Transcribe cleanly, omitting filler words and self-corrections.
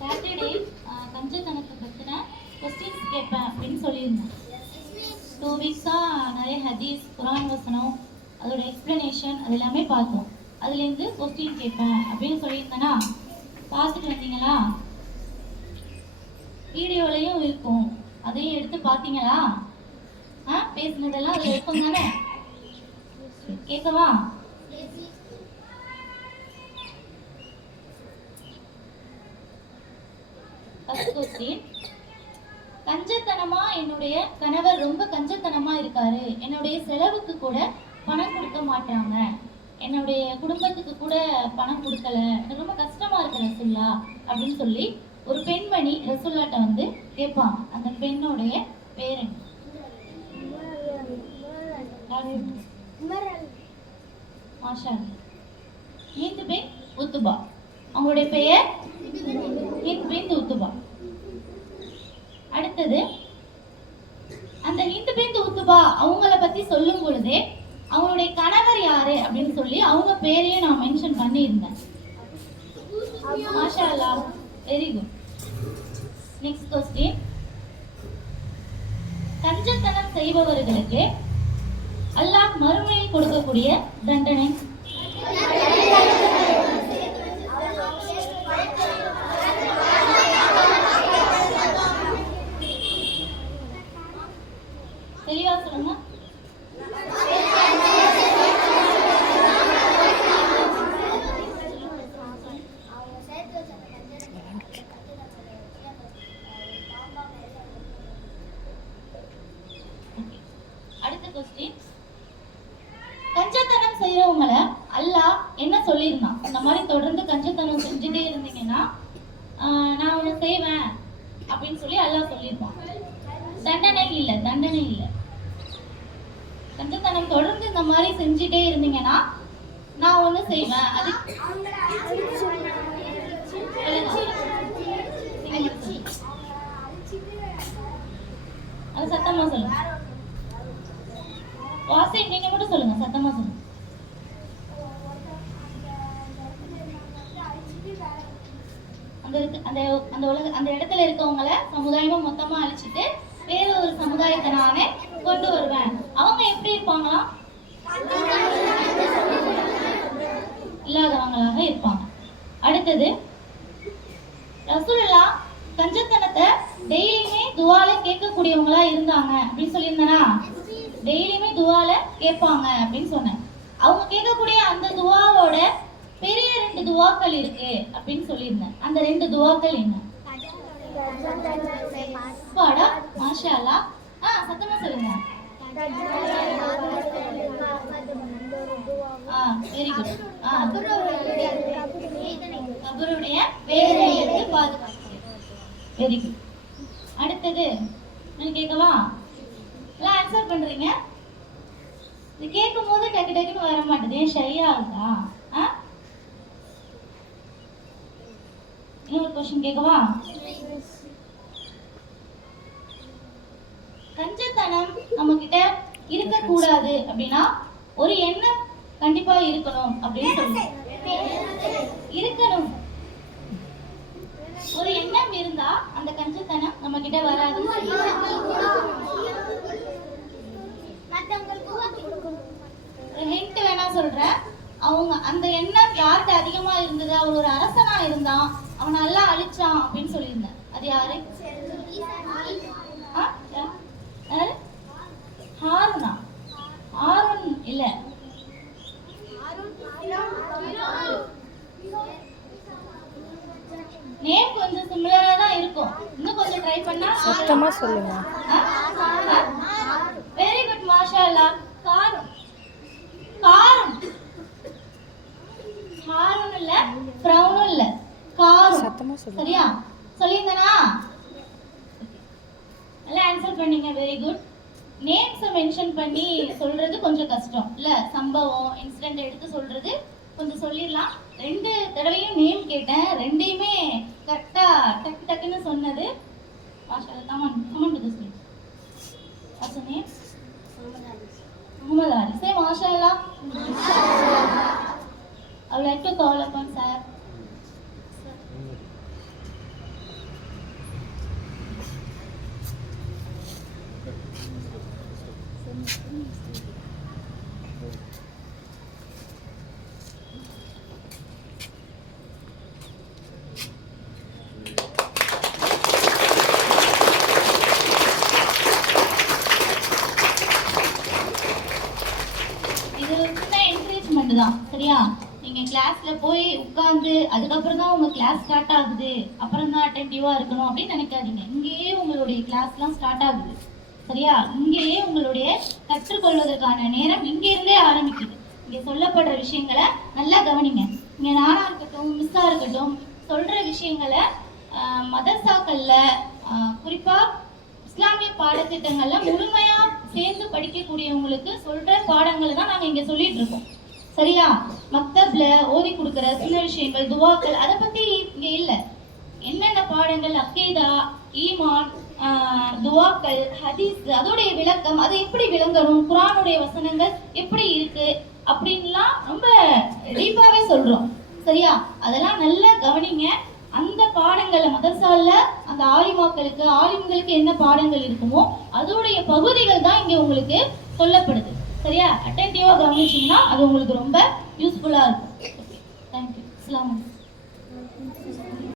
Saturday கஞ்சத்தனத்தை பற்றின questions கேட்பேன் அப்படின்னு சொல்லியிருந்தேன். 2 வீக்ஸாக நிறைய ஹதீஸ், குரான் வசனம், அதோட எக்ஸ்பிளனேஷன் அது எல்லாமே பார்த்தோம். அதுலேருந்து கொஸ்டின் கேட்பேன் அப்படின்னு சொல்லியிருந்தேன்னா பார்த்துட்டு வந்தீங்களா? வீடியோலையும் இருக்கும், அதையும் எடுத்து பார்த்தீங்களா? பேசினதெல்லாம் அது இருக்கும் தானே? கேட்கவா? கஞ்சத்தனமா என்னுடைய கணவர் ரொம்ப கஞ்சத்தனமா இருக்காரு, என்னுடைய செலவுக்கு கூட பணம் கொடுக்க மாட்டாங்க, என்னுடைய குடும்பத்துக்கு கூட பணம் கொடுக்கல, ரொம்ப கஷ்டமா இருக்கு ரசுல்லா அப்படின்னு சொல்லி ஒரு பெண்மணி ரசுல்லாட்ட வந்து கேட்பாங்க. அந்த பெண்ணுடைய பேர் என்ன? மாஷா ஹிந்த் பின் உத்துபா. அவங்களுடைய பெயர் ஹிந்த் பின் உத்துபா. அடுத்தது அந்த ஹிந்த் பின் உத்துபா அவங்கள பத்தி சொல்லும் பொழுதே அவங்களுடைய கணவர் யாரு அப்படின்னு சொல்லி அவங்க பேரையும் நான் மென்ஷன் பண்ணியிருந்தேன். மாஷா அல்லாஹ், வெரி குட். நெக்ஸ்ட் क्वेश्चन, கஞ்சத்தனம் செய்பவர்களுக்கு அல்லாஹ் மறுமையில் கொடுக்கக்கூடிய தண்டனை? தெளிவா சொல்லுங்க. அடுத்த क्वेश्चन, கஞ்சத்தனம் செய்யறவங்கள அல்லாஹ் என்ன சொல்லியிருந்தான்? இந்த மாதிரி தொடர்ந்து கஞ்சத்தனம் செஞ்சுட்டே இருந்தீங்கன்னா நான் உன்னை செய்வேன் அப்படின்னு சொல்லி அல்லாஹ் சொல்லியிருப்பான். தண்டனை இல்லை, தண்டனை இல்லை. கஞ்சத்தனம் தொடர்ந்து இந்த மாதிரி செஞ்சுட்டே இருந்தீங்கன்னா நான் ஒண்ணு செய்வேன். அது அது சத்தமா சொல்லுங்க. வாசி, நீங்க மட்டும் சொல்லுங்க, சத்தமா சொல்லுங்க. அந்த இடத்துல இருக்கவங்கள சமுதாயமா மொத்தமா அழிச்சிட்டு வேற ஒரு சமுதாயத்தை நானே கொண்டு வருவேன். அவங்க எப்படி இருப்பாங்களா? இல்லாதவங்களாக இருப்பாங்க. அடுத்தது, ரசூலுல்லாஹ் கஞ்சத்தனத்தை டெய்லியுமே துவால கேட்கக்கூடியவங்களா இருந்தாங்க அப்படின்னு சொல்லியிருந்தேனா? டெய்லியுமே துவால கேட்பாங்க அப்படின்னு சொன்னேன். அவங்க கேட்கக்கூடிய அந்த துவாவோட பெரிய 2 துவாக்கள் இருக்கு அப்படின்னு சொல்லியிருந்தேன். அந்த 2 துவாக்கள் என்ன? பாடா, மாஷா அல்லாஹ். சத்தமா சொல்லுங்க. Very good. கபருடைய வேதனையிலிருந்து பாதுகாப்பு. Very good. அடுத்தது நான் கேட்கவா? எல்லாம் ஆன்சர் பண்றீங்க. இது கேட்கும் போது டக்கு டக்குன்னு வர மாட்டேது, ஏன் ஷையா இருக்கா? இன்னொரு क्वेश्चन கேட்கவா? கஞ்சத்தனம் நம்ம கிட்ட இருக்க கூடாது அப்படின்னா ஒரு எண்ணம் கண்டிப்பா இருக்கணும் அப்படின்னு சொல்லுங்க. இருக்கணும். ஒரு எண்ணம் இருந்தா அந்த கஞ்சத்தனம் நம்ம கிட்ட வராது. ஒரு ஹிண்ட் வேணா சொல்றேன். அவங்க அந்த எண்ணம் யார்கிட்ட அதிகமா இருந்தது? அவர் ஒரு அரசனா இருந்தான், அவன் நல்லா அழிச்சான் அப்படின்னு சொல்லியிருந்தேன். அது யாரு? ஹாரூனா? ஹாரூன் இல்ல. நேம் கொஞ்சம் சிமிலரா தான் இருக்கும். இன்னும் கொஞ்சம் ட்ரை பண்ணா சத்தமா சொல்லுங்க. வெரி குட், மாஷா அல்லாஹ். காரூன். காரூன். ஹாரூன் இல்ல, ஃபிரௌன் இல்ல, காரூன். சத்தமா சொல்லுங்க. சரியா சொல்லிருந்தனா? எல்லாம் ஆன்சர் பண்ணீங்க. Very good. நேம்ஸை மென்ஷன் பண்ணி சொல்றது கொஞ்சம் கஷ்டம் இல்ல, சம்பவம் இன்சிடென்ட் எடுத்து சொல்றது கொஞ்சம் சொல்லிடலாம். 2 தடவையும் நேம் கேட்டேன், 2யுமே கரெக்டா டக்கு டக்குன்னு சொன்னது. மாஷா come on come on to this name. What's your name? Mohammed Ali. Say மாஷா அல்லாஹ். டு கால் அப்பான் சார். இது ஒரு சின்ன என்கரேஜ்மெண்ட் தான், சரியா? நீங்க கிளாஸ்ல போய் உட்கார்ந்து அதுக்கப்புறம் தான் உங்க கிளாஸ் ஸ்டார்ட் ஆகுது, அப்புறம் தான் அட்டென்டிவா இருக்கணும் அப்படின்னு நினைக்காதீங்க. இங்கேயே உங்களுடைய கிளாஸ்லாம் ஸ்டார்ட் ஆகுது, சரியா? இங்கேயே உங்களுடைய கற்றுக்கொள்வதற்கான நேரம் இங்க இருந்தே ஆரம்பிக்குது. இங்க சொல்லப்படுற விஷயங்களை நல்லா கவனிங்க. இங்க நானா இருக்கட்டும், மிஸ்ஸா இருக்கட்டும், சொல்ற விஷயங்களை மதரசாக்கள்ல குறிப்பா இஸ்லாமிய பாடத்திட்டங்கள்ல முழுமையா சேர்ந்து படிக்கக்கூடியவங்களுக்கு சொல்ற பாடங்களை தான் நாங்க இங்க சொல்லிட்டு இருக்கோம், சரியா? மக்தப்ல ஓதி கொடுக்குற சின்ன விஷயங்கள், துவாக்கள், அதை பத்தி இங்க இல்ல. என்னென்ன பாடங்கள், அக்கீதா, ஈமான், துவாக்கள், ஹதீஸ், அதோடைய விளக்கம், அதை எப்படி விளங்கணும், குர்ஆனுடைய வசனங்கள் எப்படி இருக்கு அப்படின்லாம் ரொம்ப டீப்பாவே சொல்றோம், சரியா? அதெல்லாம் நல்லா கவனிங்க. அந்த பாடங்களை மதரசால அந்த ஆலிம்களுக்கு என்ன பாடங்கள் இருக்குமோ அதோடைய பகுதிகள் தான் இங்க உங்களுக்கு சொல்லப்படுது, சரியா? அட்டென்டிவா கவனிச்சீங்கன்னா அது உங்களுக்கு ரொம்ப யூஸ்ஃபுல்லா இருக்கும். தேங்க்யூ. அஸ்ஸலாமு அலைக்கும்.